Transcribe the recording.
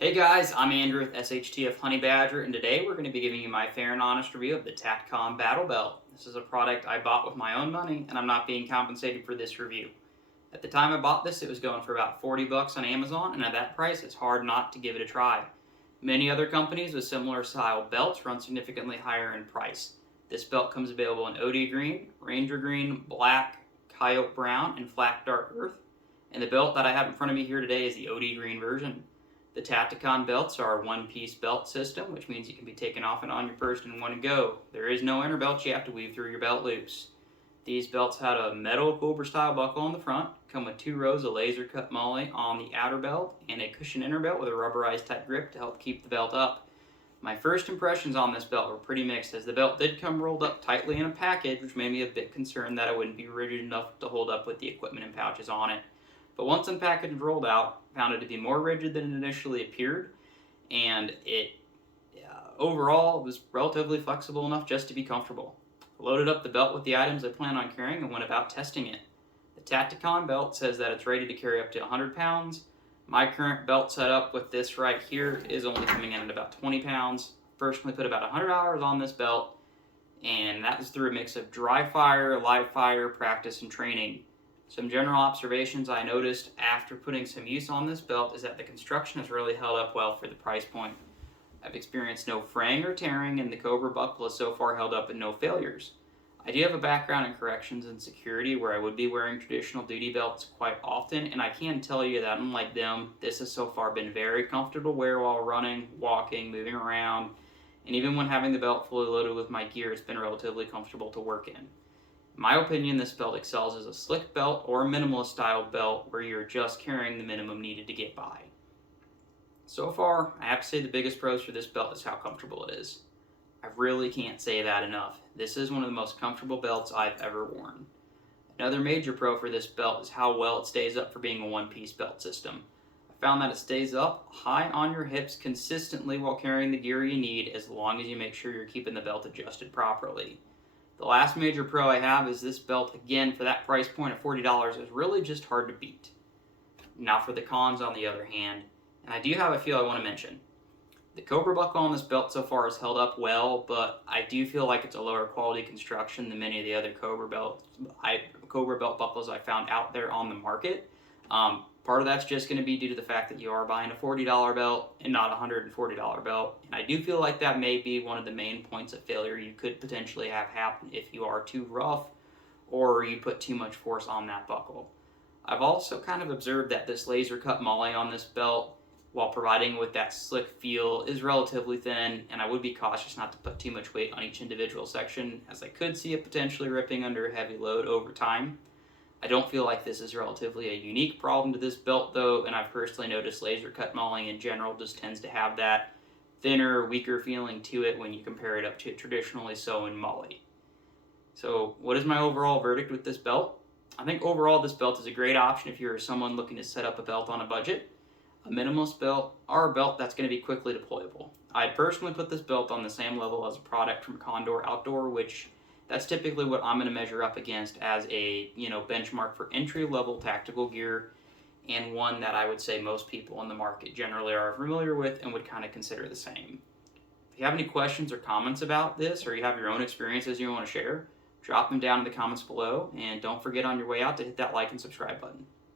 Hey guys, I'm Andrew with SHTF Honey Badger, and today we're going to be giving you my fair and honest review of the Tacticon Battle Belt. This is a product I bought with my own money, and I'm not being compensated for this review. At the time I bought this, it was going for about 40 bucks on Amazon, and at that price, it's hard not to give it a try. Many other companies with similar style belts run significantly higher in price. This belt comes available in OD green, Ranger green, black, coyote brown, and flat dark earth. And the belt that I have in front of me here today is the OD green version. The Tacticon belts are a one-piece belt system, which means it can be taken off and on your person in one go. There is no inner belt you have to weave through your belt loops. These belts had a metal Cobra-style buckle on the front, come with 2 rows of laser-cut molle on the outer belt, and a cushion inner belt with a rubberized type grip to help keep the belt up. My first impressions on this belt were pretty mixed, as the belt did come rolled up tightly in a package, which made me a bit concerned that it wouldn't be rigid enough to hold up with the equipment and pouches on it. But once unpackaged and rolled out, found it to be more rigid than it initially appeared, and it overall was relatively flexible enough just to be comfortable. I loaded up the belt with the items I plan on carrying and went about testing it. The Tacticon belt says that it's rated to carry up to 100 pounds. My current belt setup with this right here is only coming in at about 20 pounds. Personally put about 100 hours on this belt, and that was through a mix of dry fire, live fire, practice, and training. Some general observations I noticed after putting some use on this belt is that the construction has really held up well for the price point. I've experienced no fraying or tearing, and the Cobra buckle has so far held up with no failures. I do have a background in corrections and security where I would be wearing traditional duty belts quite often, and I can tell you that unlike them, this has so far been very comfortable to wear while running, walking, moving around, and even when having the belt fully loaded with my gear, it's been relatively comfortable to work in. In my opinion, this belt excels as a slick belt or a minimalist style belt where you're just carrying the minimum needed to get by. So far, I have to say the biggest pros for this belt is how comfortable it is. I really can't say that enough. This is one of the most comfortable belts I've ever worn. Another major pro for this belt is how well it stays up for being a one-piece belt system. I found that it stays up high on your hips consistently while carrying the gear you need, as long as you make sure you're keeping the belt adjusted properly. The last major pro I have is this belt, again, for that price point of $40, is really just hard to beat. Now for the cons, on the other hand, and I do have a few I want to mention. The Cobra buckle on this belt so far has held up well, but I do feel like it's a lower quality construction than many of the other Cobra belt buckles I found out there on the market. Part of that's just going to be due to the fact that you are buying a $40 belt and not a $140 belt. And I do feel like that may be one of the main points of failure you could potentially have happen if you are too rough or you put too much force on that buckle. I've also kind of observed that this laser cut molle on this belt, while providing with that slick feel, is relatively thin, and I would be cautious not to put too much weight on each individual section, as I could see it potentially ripping under a heavy load over time. I don't feel like this is relatively a unique problem to this belt though, and I've personally noticed laser cut mulling in general just tends to have that thinner, weaker feeling to it when you compare it up to traditionally sewn molle. So what is my overall verdict with this belt? I think overall this belt is a great option if you're someone looking to set up a belt on a budget, a minimalist belt, or a belt that's going to be quickly deployable. I'd personally put this belt on the same level as a product from Condor Outdoor, which that's typically what I'm going to measure up against as a benchmark for entry-level tactical gear, and one that I would say most people in the market generally are familiar with and would kind of consider the same. If you have any questions or comments about this, or you have your own experiences you want to share, drop them down in the comments below, and don't forget on your way out to hit that like and subscribe button.